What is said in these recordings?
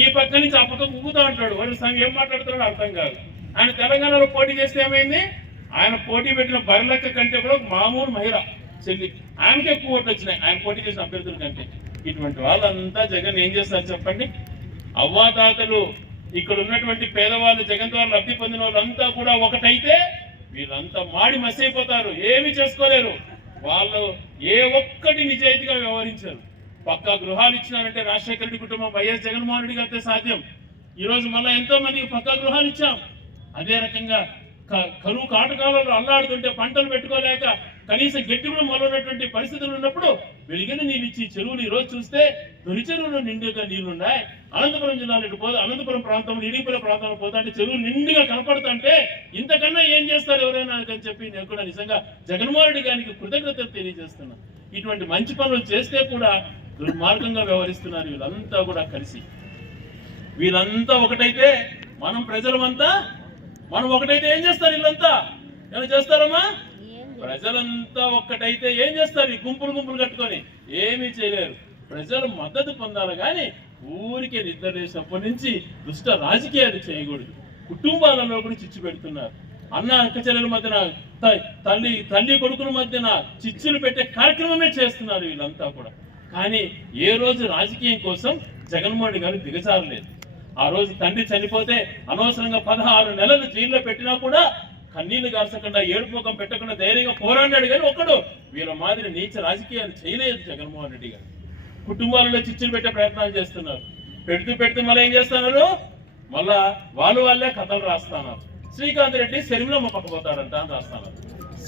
ఈ పక్క నుంచి ఆ పక్క ఊగుతా ఉంటాడు వాడు సంఘం ఏం మాట్లాడుతున్నాడో అర్థం కాదు. ఆయన తెలంగాణలో పోటీ చేస్తే ఏమైంది? ఆయన పోటీ పెట్టిన బర్లెక్క కంటే కూడా మామూలు మహిళ చెల్లి. ఆయనకే ఎక్కువ ఓట్లు వచ్చినాయి. ఆయన పోటీ చేసిన అభ్యర్థుల కంటే. ఇటువంటి వాళ్ళంతా జగన్ ఏం చేస్తారు చెప్పండి? అవ్వాతాతలు ఇక్కడ ఉన్నటువంటి పేదవాళ్ళు జగన్ ద్వారా లబ్ధి పొందిన వాళ్ళంతా కూడా ఒకటైతే వీళ్ళంతా మాడి మసైపోతారు. ఏమి చేసుకోలేరు. వాళ్ళు ఏ ఒక్కటి నిజాయితీగా వ్యవహరించారు. పక్కా గృహాలు ఇచ్చినారంటే రాజశేఖర రెడ్డి కుటుంబం వైఎస్ జగన్మోహన్ రెడ్డి గారితో సాధ్యం. ఈ రోజు మళ్ళీ ఎంతో మందికి పక్కా గృహాలు ఇచ్చాం. అదే రకంగా కరువు కాటకాలలో అల్లాడుతుంటే పంటలు పెట్టుకోలేక కనీసం గట్టి కూడా మొదలైనటువంటి పరిస్థితులు ఉన్నప్పుడు వెలిగిన నీళ్ళు ఇచ్చి చెరువులు ఈ రోజు చూస్తే తొలి చెరువులు నిండుగా నీళ్ళున్నాయి. అనంతపురం జిల్లాలో ఇటు పోతే అనంతపురం ప్రాంతంలో ఇడిపిల ప్రాంతంలో పోతుంటే చెరువులు నిండుగా కనపడుతుంటే ఇంతకన్నా ఏం చేస్తారు ఎవరైనా అని చెప్పి నేను కూడా నిజంగా జగన్మోహన్ రెడ్డి గారికి కృతజ్ఞతలు తెలియజేస్తున్నాను ఇటువంటి మంచి పనులు చేస్తే కూడా దుర్మార్గంగా వ్యవహరిస్తున్నారు వీళ్ళంతా కూడా కలిసి. వీళ్ళంతా ఒకటైతే మనం ప్రజలమంతా మనం ఒకటైతే ఏం చేస్తారు వీళ్ళంతా? ఏమైనా చేస్తారమ్మా? ప్రజలంతా ఒక్కటైతే ఏం చేస్తారు? ఈ గుంపులు గుంపులు కట్టుకొని ఏమీ చేయలేరు. ప్రజలు మద్దతు పొందాలి కానీ ఊరికే నిద్ర లేచినప్పటి నుంచి దుష్ట రాజకీయాలు చేయకూడదు. కుటుంబాలలో కూడా చిచ్చు పెడుతున్నారు. అన్న అక్క చెల్లెల మధ్యన తల్లి తల్లి కొడుకుల మధ్యన చిచ్చులు పెట్టే కార్యక్రమమే చేస్తున్నారు వీళ్ళంతా కూడా. కానీ ఏ రోజు రాజకీయం కోసం జగన్మోహన్ రెడ్డి గారు దిగజారలేదు. ఆ రోజు తండ్రి చనిపోతే అనవసరంగా పదహారు నెలలు జైల్లో పెట్టినా కూడా కన్నీళ్ళు కాల్చకుండా ఏడుపు ముఖం పెట్టకుండా ధైర్యంగా పోరాడాడు కానీ ఒక్కడు. వీళ్ళ మాదిరి నీచ రాజకీయాలు చేయలేదు జగన్మోహన్ రెడ్డి గారు. కుటుంబాలలో చిచ్చులు పెట్టే ప్రయత్నాలు చేస్తున్నారు. పెడుతూ పెడుతూ మళ్ళీ ఏం చేస్తున్నారు? మళ్ళా వాళ్ళు వాళ్ళే కథలు రాస్తున్నారు. శ్రీకాంత్ రెడ్డి శరీరంలో మొప్పకపోతాడంట అని రాస్తున్నారు.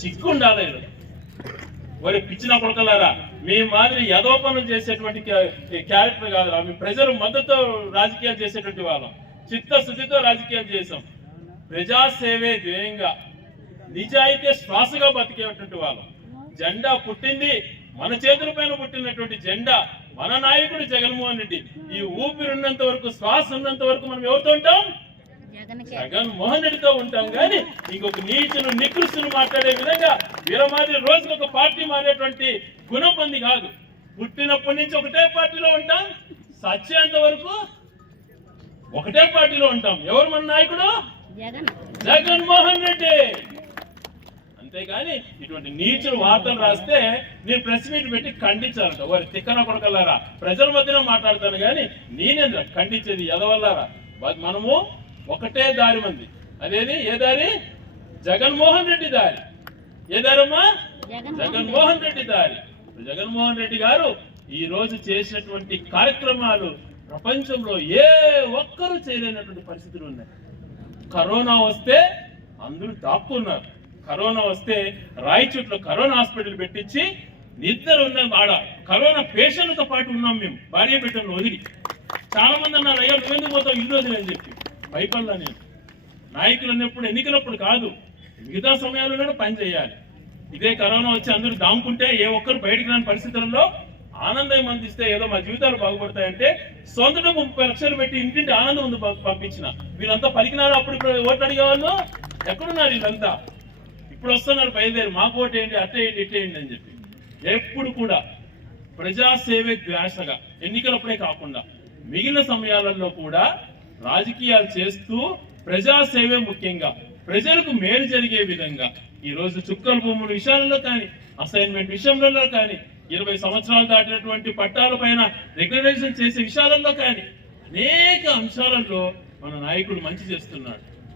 సిగ్గు ఉండాలి మరి పిచ్చిన కొడకలారా మీ మాదిరి యదో పనులు చేసేటువంటి క్యారెక్టర్ కాదురా మీ ప్రజలు మద్దతు రాజకీయాలు చేసేటువంటి వాళ్ళం. చిత్తశుద్ధితో రాజకీయాలు చేసాం ప్రజాసేవే ధ్యేయంగా నిజాయితీ శ్వాసగా బతికేటువంటి వాళ్ళం. జెండా పుట్టింది మన చేతుల పైన పుట్టినటువంటి జెండా మన నాయకుడు జగన్మోహన్ రెడ్డి. ఈ ఊపిరి ఉన్నంత వరకు శ్వాస ఉన్నంత వరకు మనం ఎవరితో ఉంటాం? జగన్మోహన్ రెడ్డితో ఉంటాం కానీ ఇంకొక నీచులు నికృష్టులు మాట్లాడే విధంగా వీళ్ళ మాదిరి రోజుకి ఒక పార్టీ మారేటువంటి గుణం మంది కాదు. పుట్టినప్పటి నుంచి ఒకటే పార్టీలో ఉంటాం. సచ్చేంత వరకు ఒకటే పార్టీలో ఉంటాం. ఎవరు మన నాయకుడు? జగన్. జగన్మోహన్ రెడ్డి. అంతేగాని ఇటువంటి నీచులు వార్తలు రాస్తే నేను ప్రెస్ మీట్ పెట్టి ఖండించాలంట. వారి తిక్కన కొడకల్లారా? ప్రజల మధ్యన మాట్లాడతాను కానీ నేనేంద్ర? ఖండించేది ఎదవల్లారా? మనము ఒకటే దారి మంది అదేది? ఏ దారి? జగన్మోహన్ రెడ్డి దారి. ఏ దారమ్మా? జగన్ జగన్మోహన్ రెడ్డి. దారి. జగన్మోహన్ రెడ్డి గారు ఈ రోజు చేసినటువంటి కార్యక్రమాలు ప్రపంచంలో ఏ ఒక్కరూ చేయలేనటువంటి పరిస్థితులు ఉన్నాయి. కరోనా వస్తే అందరూ దాక్కున్నారు. కరోనా వస్తే రాయచోట్ల కరోనా హాస్పిటల్ పెట్టించి నిద్ర ఉన్నాం ఆడ కరోనా పేషెంట్లతో పాటు ఉన్నాం మేము. భార్య బిడ్డలను వదిలి. చాలా మంది అన్నారు అయ్యా నువ్వెందుకు పోతావు? ఇల్లు వదిలి అని చెప్పి. భయపడలా నేను నాయకులు అన్నప్పుడు ఎన్నికలప్పుడు కాదు మిగతా సమయాల్లో కూడా పని చేయాలి. ఇదే కరోనా వచ్చి అందరూ దాముకుంటే ఏ ఒక్కరు బయటికి రాని పరిస్థితుల్లో ఆనందం అందిస్తే ఏదో మా జీవితాలు బాగుపడతాయంటే సొంత ముప్పై లక్షలు పెట్టి ఇంటింటి ఆనందం ఉంది పంపించిన. వీళ్ళంతా పలికినారు అప్పుడు ఇప్పుడు ఓట్లు అడిగేవాళ్ళు? ఎక్కడున్నారు వీళ్ళంతా? ఇప్పుడు వస్తున్నారు బయలుదేరి. మాకు ఓటు ఏంటి అట్టే ఏంటి ఇట్టే ఏంటి అని చెప్పి. ఎప్పుడు కూడా ప్రజాసేవే ద్వేషగా ఎన్నికలప్పుడే కాకుండా మిగిలిన సమయాలలో కూడా రాజకీయాలు చేస్తూ ప్రజాసేవే ముఖ్యంగా ప్రజలకు మేలు జరిగే విధంగా. ఈ రోజు చుక్కల భూముల విషయాలలో కానీ అసైన్మెంట్ విషయంలో కానీ ఇరవై సంవత్సరాలు దాటినటువంటి పట్టాల పైన రెగ్యులరైజేషన్ చేసే విషయాలలో కానీ అనేక అంశాలలో మన నాయకుడు మంచి చేస్తున్నాడు.